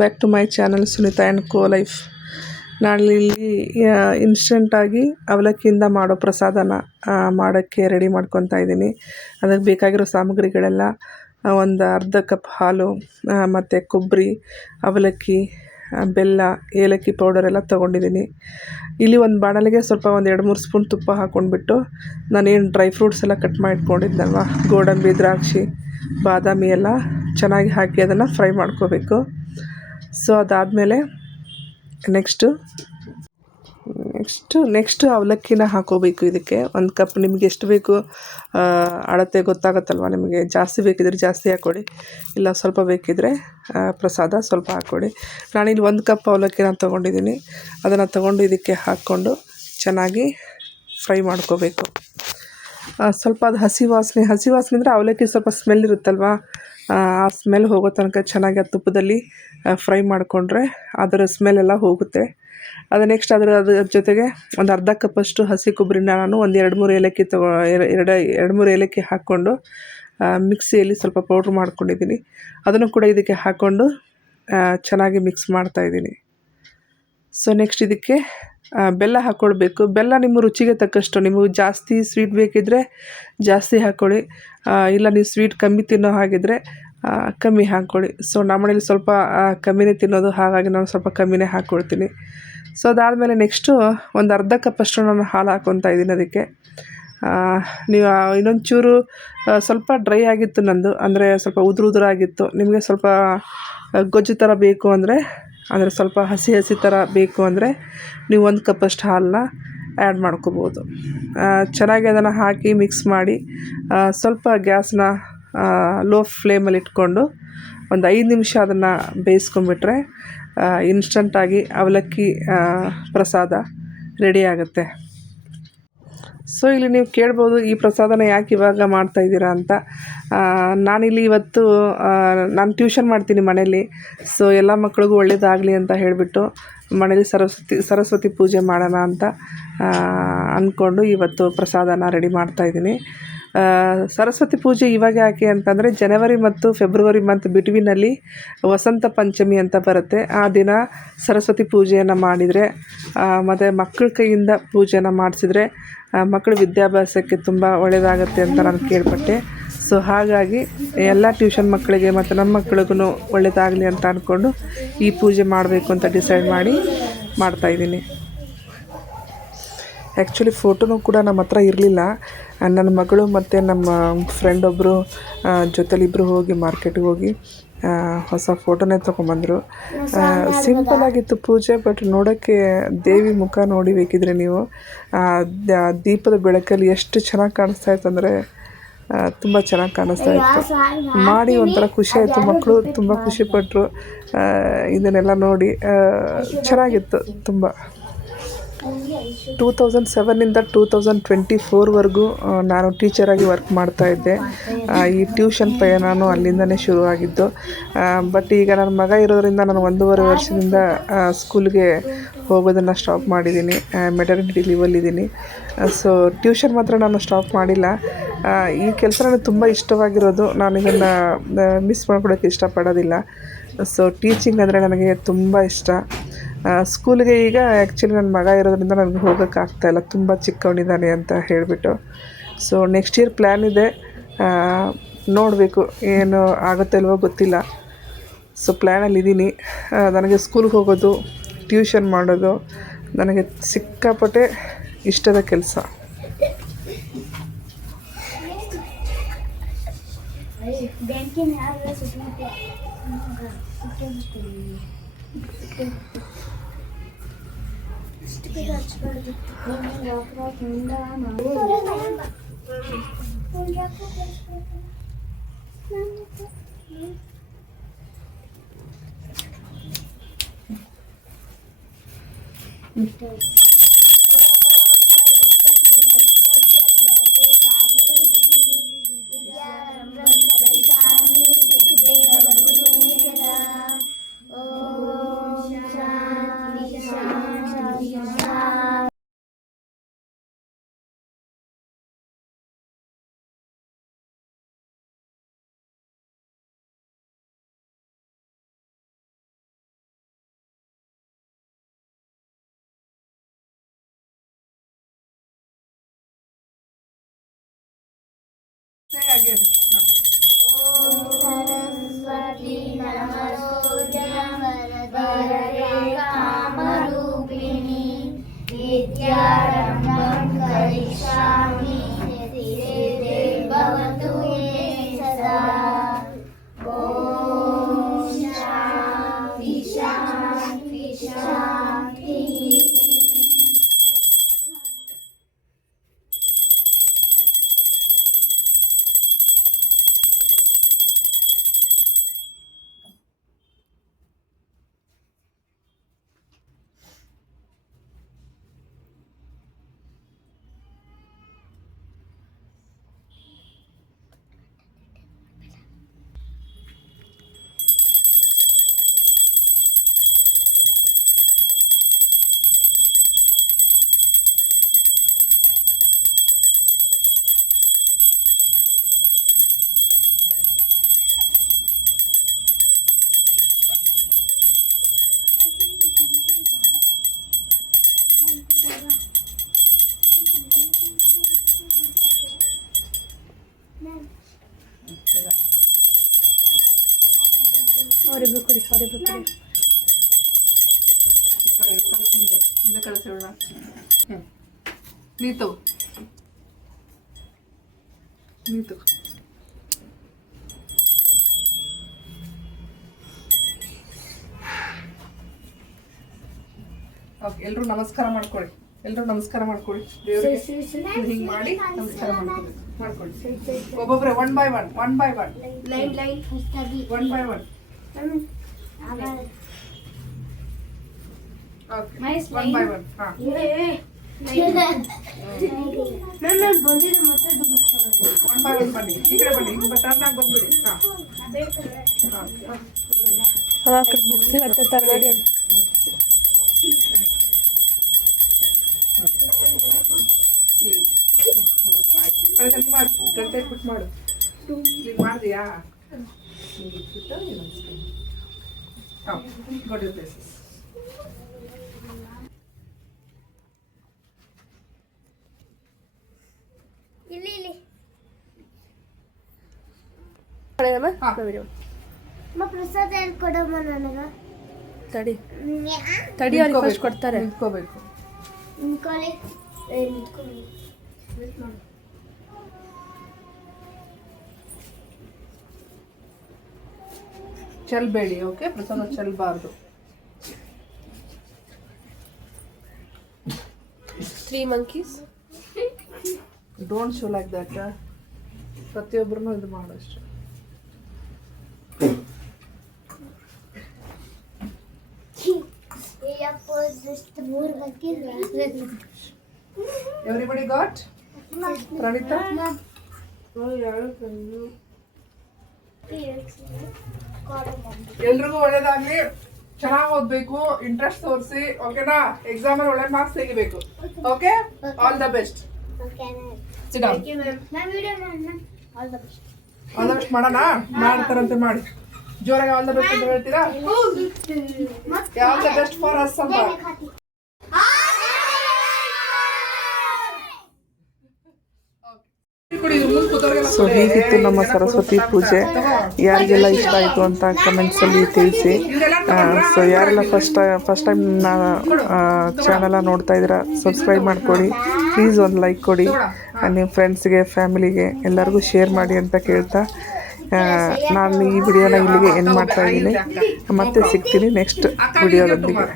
Back to my channel Sunita and co life. ನಾನಿಲ್ಲಿ ಇನ್ಸ್ಟೆಂಟಾಗಿ ಅವಲಕ್ಕಿಯಿಂದ ಮಾಡೋ ಪ್ರಸಾದನ ಮಾಡೋಕ್ಕೆ ರೆಡಿ ಮಾಡ್ಕೊತಾ ಇದ್ದೀನಿ. ಅದಕ್ಕೆ ಬೇಕಾಗಿರೋ ಸಾಮಗ್ರಿಗಳೆಲ್ಲ ಒಂದು ಅರ್ಧ ಕಪ್ ಹಾಲು, ಮತ್ತು ಕೊಬ್ಬರಿ, ಅವಲಕ್ಕಿ, ಬೆಲ್ಲ, ಏಲಕ್ಕಿ ಪೌಡರ್ ಎಲ್ಲ ತೊಗೊಂಡಿದ್ದೀನಿ. ಇಲ್ಲಿ ಒಂದು ಬಾಣಲೆಗೆ ಸ್ವಲ್ಪ ಒಂದು 2-3 ಸ್ಪೂನ್ ತುಪ್ಪ ಹಾಕ್ಕೊಂಡ್ಬಿಟ್ಟು ನಾನೇನು ಡ್ರೈ ಫ್ರೂಟ್ಸ್ ಎಲ್ಲ ಕಟ್ ಮಾಡಿ ಇಟ್ಕೊಂಡಿದ್ನಲ್ವ, ಗೋಡಂಬಿ, ದ್ರಾಕ್ಷಿ, ಬಾದಾಮಿ ಎಲ್ಲ ಚೆನ್ನಾಗಿ ಹಾಕಿ ಅದನ್ನು ಫ್ರೈ ಮಾಡ್ಕೋಬೇಕು. ಸೊ ಅದಾದಮೇಲೆ ನೆಕ್ಸ್ಟು ಅವಲಕ್ಕಿನ ಹಾಕೋಬೇಕು. ಇದಕ್ಕೆ 1 ಕಪ್ ನಿಮಗೆ ಎಷ್ಟು ಬೇಕು ಅಳತೆ ಗೊತ್ತಾಗುತ್ತಲ್ವ ನಿಮಗೆ. ಜಾಸ್ತಿ ಬೇಕಿದ್ರೆ ಜಾಸ್ತಿ ಹಾಕ್ಕೊಳ್ಳಿ, ಇಲ್ಲ ಸ್ವಲ್ಪ ಬೇಕಿದ್ರೆ ಪ್ರಸಾದ ಸ್ವಲ್ಪ ಹಾಕ್ಕೊಳ್ಳಿ. ನಾನಿಲ್ಲಿ 1 ಕಪ್ ಅವಲಕ್ಕಿನ ತೊಗೊಂಡಿದ್ದೀನಿ. ಅದನ್ನು ತೊಗೊಂಡು ಇದಕ್ಕೆ ಹಾಕ್ಕೊಂಡು ಚೆನ್ನಾಗಿ ಫ್ರೈ ಮಾಡ್ಕೋಬೇಕು. ಸ್ವಲ್ಪ ಅದು ಹಸಿ ವಾಸನೆ ಅಂದರೆ ಅವಲಕ್ಕಿ ಸ್ವಲ್ಪ ಸ್ಮೆಲ್ ಇರುತ್ತಲ್ವ, ಆ ಸ್ಮೆಲ್ ಹೋಗೋ ತನಕ ಚೆನ್ನಾಗಿ ಆ ತುಪ್ಪದಲ್ಲಿ ಫ್ರೈ ಮಾಡಿಕೊಂಡ್ರೆ ಅದರ ಸ್ಮೆಲ್ಲೆಲ್ಲ ಹೋಗುತ್ತೆ. ಅದು ನೆಕ್ಸ್ಟ್ ಅದರ ಜೊತೆಗೆ ಒಂದು ಅರ್ಧ ಕಪ್ಪಷ್ಟು ಹಸಿ ಕೊಬ್ಬರಿನ ನಾನು ಒಂದು 2-3 ಏಲಕ್ಕಿ 2-3 ಏಲಕ್ಕಿ ಹಾಕ್ಕೊಂಡು ಮಿಕ್ಸಿಯಲ್ಲಿ ಸ್ವಲ್ಪ ಪೌಡ್ರ್ ಮಾಡ್ಕೊಂಡಿದ್ದೀನಿ. ಅದನ್ನು ಕೂಡ ಇದಕ್ಕೆ ಹಾಕ್ಕೊಂಡು ಚೆನ್ನಾಗಿ ಮಿಕ್ಸ್ ಮಾಡ್ತಾಯಿದ್ದೀನಿ. ಸೊ ನೆಕ್ಸ್ಟ್ ಇದಕ್ಕೆ ಬೆಲ್ಲ ಹಾಕ್ಕೊಳ್ಬೇಕು. ಬೆಲ್ಲ ನಿಮ್ಮ ರುಚಿಗೆ ತಕ್ಕಷ್ಟು, ನಿಮಗೆ ಜಾಸ್ತಿ ಸ್ವೀಟ್ ಬೇಕಿದ್ದರೆ ಜಾಸ್ತಿ ಹಾಕ್ಕೊಳ್ಳಿ, ಇಲ್ಲ ನೀವು ಸ್ವೀಟ್ ಕಮ್ಮಿ ತಿನ್ನೋ ಹಾಗಿದ್ರೆ ಕಮ್ಮಿ ಹಾಕ್ಕೊಳ್ಳಿ. ಸೊ ನಮ್ಮನೇಲಿ ಸ್ವಲ್ಪ ಕಮ್ಮಿನೇ ತಿನ್ನೋದು, ಹಾಗಾಗಿ ನಾನು ಸ್ವಲ್ಪ ಕಮ್ಮಿನೇ ಹಾಕ್ಕೊಳ್ತೀನಿ. ಸೊ ಅದಾದಮೇಲೆ ನೆಕ್ಸ್ಟು ಒಂದು ಅರ್ಧ ಕಪ್ಪಷ್ಟು ನಾನು ಹಾಲು ಹಾಕ್ಕೊತಾ ಇದ್ದೀನಿ. ಅದಕ್ಕೆ ನೀವು ಇನ್ನೊಂದು ಚೂರು ಸ್ವಲ್ಪ ಡ್ರೈ ಆಗಿತ್ತು ನಂದು, ಅಂದರೆ ಸ್ವಲ್ಪ ಉದುರಾಗಿತ್ತು. ನಿಮಗೆ ಸ್ವಲ್ಪ ಗೊಜ್ಜು ಥರ ಬೇಕು ಅಂದರೆ ಸ್ವಲ್ಪ ಹಸಿ ಥರ ಬೇಕು ಅಂದರೆ ನೀವು 1 ಕಪ್ಪಷ್ಟು ಹಾಲನ್ನ ಆ್ಯಡ್ ಮಾಡ್ಕೋಬೋದು. ಚೆನ್ನಾಗಿ ಅದನ್ನು ಹಾಕಿ ಮಿಕ್ಸ್ ಮಾಡಿ ಸ್ವಲ್ಪ ಗ್ಯಾಸ್ನ ಲೋ ಫ್ಲೇಮಲ್ಲಿ ಇಟ್ಕೊಂಡು ಒಂದು 5 ನಿಮಿಷ ಅದನ್ನು ಬೇಯಿಸ್ಕೊಂಬಿಟ್ರೆ ಇನ್ಸ್ಟಂಟಾಗಿ ಅವಲಕ್ಕಿ ಪ್ರಸಾದ ರೆಡಿ ಆಗುತ್ತೆ. ಸೊ ಇಲ್ಲಿ ನೀವು ಕೇಳ್ಬೋದು, ಈ ಪ್ರಸಾದನ ಯಾಕೆ ಇವಾಗ ಮಾಡ್ತಾಯಿದ್ದೀರಾ ಅಂತ. ನಾನಿಲ್ಲಿ ಇವತ್ತು ನಾನು ಟ್ಯೂಷನ್ ಮಾಡ್ತೀನಿ ಮನೇಲಿ. ಸೊ ಎಲ್ಲ ಮಕ್ಳಿಗೂ ಒಳ್ಳೆಯದಾಗಲಿ ಅಂತ ಹೇಳಿಬಿಟ್ಟು ಮನೇಲಿ ಸರಸ್ವತಿ ಪೂಜೆ ಮಾಡೋಣ ಅಂತ ಅಂದ್ಕೊಂಡು ಇವತ್ತು ಪ್ರಸಾದನ ರೆಡಿ ಮಾಡ್ತಾಯಿದ್ದೀನಿ. ಸರಸ್ವತಿ ಪೂಜೆ ಇವಾಗ ಯಾಕೆ ಅಂತಂದರೆ ಜನವರಿ ಮತ್ತು ಫೆಬ್ರವರಿ ಮಂತ್ ಬಿಟ್ವೀನಲ್ಲಿ ವಸಂತ ಪಂಚಮಿ ಅಂತ ಬರುತ್ತೆ. ಆ ದಿನ ಸರಸ್ವತಿ ಪೂಜೆಯನ್ನು ಮಾಡಿದರೆ ಮತ್ತು ಮಕ್ಕಳ ಕೈಯಿಂದ ಪೂಜೆನ ಮಾಡಿಸಿದ್ರೆ ಮಕ್ಕಳ ವಿದ್ಯಾಭ್ಯಾಸಕ್ಕೆ ತುಂಬ ಒಳ್ಳೆಯದಾಗತ್ತೆ ಅಂತ ನಾನು ಕೇಳ್ಪಟ್ಟೆ. ಸೊ ಹಾಗಾಗಿ ಎಲ್ಲ ಟ್ಯೂಷನ್ ಮಕ್ಕಳಿಗೆ ಮತ್ತು ನಮ್ಮ ಮಕ್ಳಿಗೂ ಒಳ್ಳೆಯದಾಗಲಿ ಅಂತ ಅಂದ್ಕೊಂಡು ಈ ಪೂಜೆ ಮಾಡಬೇಕು ಅಂತ ಡಿಸೈಡ್ ಮಾಡಿ ಮಾಡ್ತಾಯಿದ್ದೀನಿ. ಆ್ಯಕ್ಚುಲಿ ಫೋಟೋನೂ ಕೂಡ ನಮ್ಮ ಹತ್ರ ಇರಲಿಲ್ಲ. ನನ್ನ ಮಗಳು ಮತ್ತು ನಮ್ಮ ಫ್ರೆಂಡ್ ಒಬ್ಬರು ಜೊತೆಲಿಬ್ಬರು ಹೋಗಿ ಮಾರ್ಕೆಟ್ಗೆ ಹೋಗಿ ಹೊಸ ಫೋಟೋನೇ ತೊಗೊಂಬಂದರು. ಸಿಂಪಲ್ಲಾಗಿತ್ತು ಪೂಜೆ, ಬಟ್ ನೋಡೋಕ್ಕೆ ದೇವಿ ಮುಖ ನೋಡಿ ಬೇಕಿದ್ರೆ ನೀವು ದೀಪದ ಬೆಳಕಲ್ಲಿ ಎಷ್ಟು ಚೆನ್ನಾಗಿ ಕಾಣಿಸ್ತಾ ಇತ್ತು ಅಂದರೆ ತುಂಬ ಚೆನ್ನಾಗಿ ಕಾಣಿಸ್ತಾ ಇತ್ತು. ಮಾಡಿ ಒಂಥರ ಖುಷಿ ಆಯಿತು. ಮಕ್ಕಳು ತುಂಬ ಖುಷಿಪಟ್ಟರು ಇದನ್ನೆಲ್ಲ ನೋಡಿ. ಚೆನ್ನಾಗಿತ್ತು ತುಂಬ. 2007 2024ವರೆಗೂ ನಾನು ಟೀಚರಾಗಿ ವರ್ಕ್ ಮಾಡ್ತಾಯಿದ್ದೆ. ಈ ಟ್ಯೂಷನ್ ಪಯಣನೂ ಅಲ್ಲಿಂದನೇ ಶುರುವಾಗಿದ್ದು. ಬಟ್ ಈಗ ನನ್ನ ಮಗ ಇರೋದರಿಂದ ನಾನು 1.5 ವರ್ಷದಿಂದ ಸ್ಕೂಲ್ಗೆ ಹೋಗೋದನ್ನು ಸ್ಟಾಪ್ ಮಾಡಿದ್ದೀನಿ. ಮೆಟರ್ನಿಟಿ ಲೀವಲ್ಲಿದ್ದೀನಿ. ಸೊ ಟ್ಯೂಷನ್ ಮಾತ್ರ ನಾನು ಸ್ಟಾಪ್ ಮಾಡಿಲ್ಲ. ಈ ಕೆಲಸ ನನಗೆ ತುಂಬ ಇಷ್ಟವಾಗಿರೋದು. ನಾನು ಇದನ್ನು ಮಿಸ್ ಮಾಡ್ಕೊಳ್ಳೋಕ್ಕೆ ಇಷ್ಟಪಡೋದಿಲ್ಲ. ಸೊ ಟೀಚಿಂಗ್ ಅಂದರೆ ನನಗೆ ತುಂಬ ಇಷ್ಟ. ಸ್ಕೂಲ್ಗೆ ಈಗ ಆ್ಯಕ್ಚುಲಿ ನನ್ನ ಮಗ ಇರೋದ್ರಿಂದ ನನಗೆ ಹೋಗೋಕ್ಕಾಗ್ತಾಯಿಲ್ಲ, ತುಂಬ ಚಿಕ್ಕವನಿದ್ದಾನೆ ಅಂತ ಹೇಳಿಬಿಟ್ಟು. ಸೊ ನೆಕ್ಸ್ಟ್ ಇಯರ್ ಪ್ಲ್ಯಾನ್ ಇದೆ, ನೋಡಬೇಕು ಏನು ಆಗುತ್ತೋ ಇಲ್ವೋ ಗೊತ್ತಿಲ್ಲ. ಸೊ ಪ್ಲ್ಯಾನಲ್ಲಿದ್ದೀನಿ. ನನಗೆ ಸ್ಕೂಲ್ಗೆ ಹೋಗೋದು, ಟ್ಯೂಷನ್ ಮಾಡೋದು ನನಗೆ ಸಿಕ್ಕಾಪಟ್ಟೆ ಇಷ್ಟದ ಕೆಲಸ. विद्यारम्भं करिष्यामि सिद्धे भवतु मे सदा ॐ शान्ति शान्ति शान्ति ಅವರಿಬ್ರು ಕೊಡಿ ಮುಂದೆ ಕಳಿಸೋಣ. ನೀತು ಓಕೆ, ಎಲ್ಲರೂ ನಮಸ್ಕಾರ ಮಾಡ್ಕೊಳ್ಳಿ. ದೇವರಿಗೆ ಹಿಂಗೆ ಮಾಡಿ ನಮಸ್ಕಾರ ಮಾಡ್ಕೊಳ್ಳಿ. ಒಬ್ಬೊಬ್ಬರೇ one by one one by one okay, one by one. ಹಾಂ, ಒನ್ ಬೈ ಒನ್ ಬನ್ನಿ. ಈ ಕಡೆ ಬನ್ನಿ, ಹಿಂಗೆ ಟರ್ನಾಗಿ ಬಂದ್ಬಿಡಿ. ಹಾಂ, ಆ ಕಡೆ ಬುಕ್ಸ್ ಹತ್ತ ನೋಡಿ. ಮಾಡು, ಗಂಟೆ ಇಟ್ಬಿಟ್ಟು ಮಾಡು. ಈಗ ಮಾಡಿದೆಯಾ? ಹಾಂ, ಗೋ ಟು ಪ್ಲೇಸಸ್. ಪ್ರಸಾದ ಕೊಡಮ್ಮ ನನಗ. ತಡಿ ಅವ್ರಿಗೆ ಫಸ್ಟ್ ಕೊಡ್ತಾರೆ. ನಿಂತ್ಕೋಬೇಕು. ಚೆಲ್ಬೇಡಿ. ಓಕೆ, ಪ್ರಸಾದ ಚೆಲ್ಬಾರ್ದು. 3 monkeys. Don't show like that. ಪ್ರತಿಯೊಬ್ಬರನ್ನು ಇದು ಮಾಡು ಅಷ್ಟೇ. Everybody got? ಪ್ರಣೀತಾ? ಎಲ್ರಿಗೂ ಒಳ್ಳೇದಾಗ್ಲಿ. ಚೆನ್ನಾಗಿ ಓದ್ಬೇಕು, ಇಂಟ್ರೆಸ್ಟ್ ತೋರಿಸಿ. ಓಕೆನಾ? ಎಕ್ಸಾಮ್ ಅಲ್ಲಿ ಒಳ್ಳೆ ಮಾರ್ಕ್ಸ್ ತೆಗಿಬೇಕು. Okay, all the best. All the best ಮಾಡೋಣ. ಮಾಡ್ತಾರಂತೆ ಮಾಡಿ. ಜೋರಾಗಿ ಆಲ್ ದ ಬೆಸ್ಟ್ ಅಂತ ಹೇಳ್ತೀರಾ? All the best for us ಅಂತ. ಸೊ ಹೀಗಿತ್ತು ನಮ್ಮ ಸರಸ್ವತಿ ಪೂಜೆ. ಯಾರಿಗೆಲ್ಲ ಇಷ್ಟ ಆಯಿತು ಅಂತ ಕಮೆಂಟ್ಸಲ್ಲಿ ತಿಳಿಸಿ. ಸೊ ಯಾರೆಲ್ಲ ಫಸ್ಟ್ ಟೈಮ್ ಚಾನಲ ನೋಡ್ತಾ ಇದ್ದೀರಾ, ಸಬ್ಸ್ಕ್ರೈಬ್ ಮಾಡ್ಕೊಳ್ಳಿ ಪ್ಲೀಸ್. ಒಂದು ಲೈಕ್ ಕೊಡಿ. ನಿಮ್ಮ ಫ್ರೆಂಡ್ಸ್ಗೆ, ಫ್ಯಾಮಿಲಿಗೆ ಎಲ್ಲರಿಗೂ ಶೇರ್ ಮಾಡಿ ಅಂತ ಕೇಳ್ತಾ ನಾನು ಈ ವಿಡಿಯೋನ ಇಲ್ಲಿಗೆ ಎಂಡ್ ಮಾಡ್ತಾ ಇದ್ದೀನಿ. ಮತ್ತೆ ಸಿಗ್ತೀನಿ ನೆಕ್ಸ್ಟ್ ವಿಡಿಯೋದೊಂದಿಗೆ.